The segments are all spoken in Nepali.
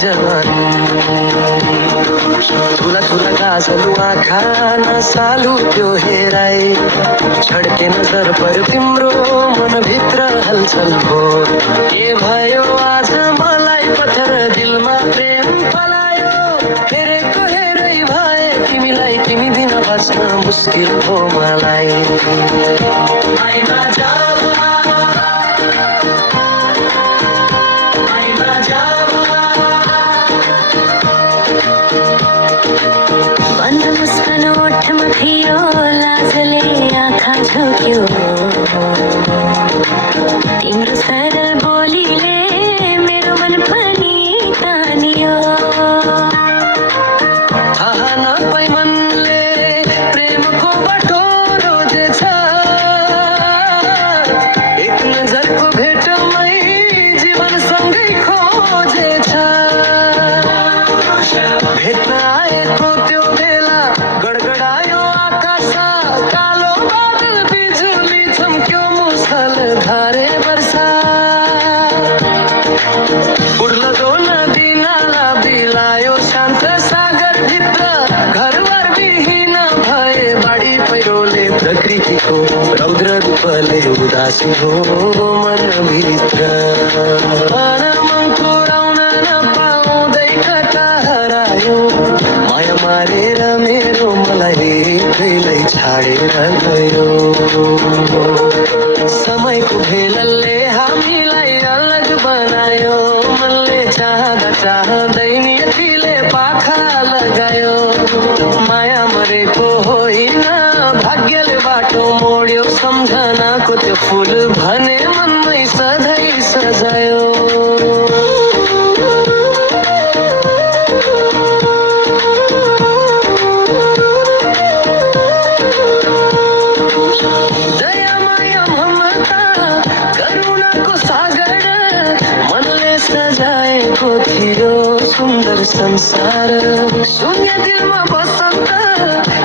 जवानी ठुला ठुला गाजलु आँखा नसालु त्यो हेराए छड्के नजर पर तिम्रो मनभित्र हलचल हो के भयो आज मलाई पत्थर दिलमा प्रेम पलायो हेरेको हेरै भए तिमीलाई तिमी बिना बाँच्न मुस्किल हो मलाई बन्द मुस्कान ओठमा थियो लाजले आँखा झोक्यो तिम्रो सरल बोलीले मेरो मन पनि तानियो थाहा नपाई मनले प्रेमको बाटो रोजेछ एक नजरको भेटमै जीवनसँगै खोजेछ भेट्न आएको त्यो बेला गडगडायो आकाश कालो बादल बिजुली चम्क्यो मुसलधारे वर्षा उर्लदो नदी नाला बिलायो शान्त सागर भित्र घरबार विहीन भए बाढी पहिरोले प्रकृतिको रौद्र रूपले उदासी हो मनभित्र मनको राउन नपाउँदै कता हरायो माया मारेर मेरो मलाई एक्लै छाडेर गयो समयको भेलले हामीलाई अलग बनायो मनले चाहँदा चाहँदै नियतिले पाखा लगायो माया मरेको होइन भाग्यले बाटो मोड्यो सम्झनाको त्यो फुल भने मनमै सधैँ सजायो दया माया ममता करुणाको सागर मनले सजाएको थियो सुन्दर संसार शून्य दिलमा बसन्त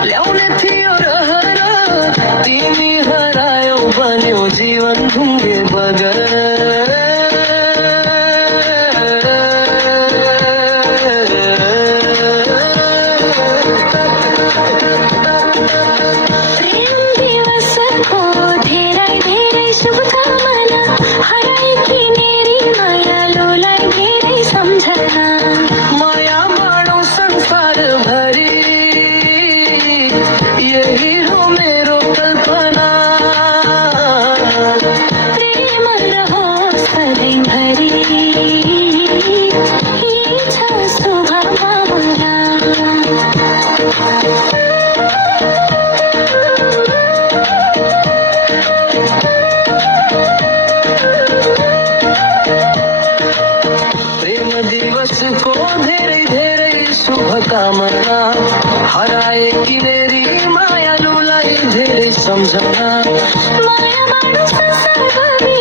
ल्याउने थियो रहर तिमी हरायौ बन्यो जीवन ढुङ्गे बगर प्रेम दिवसको धेरै धेरै शुभकामना हराएकी मेरी मायालुलाई धेरै सम्झना माया बाँडौँ संसारभरि यही हो मेरो कल्पना प्रेम रहोस् सधैँभरि यही छ शुभकामना प्रेम दिवसको धेरै धेरै शुभकामना हराएकी मेरी मायालुलाई धेरै सम्झना माया बाँडौँ संसारभरि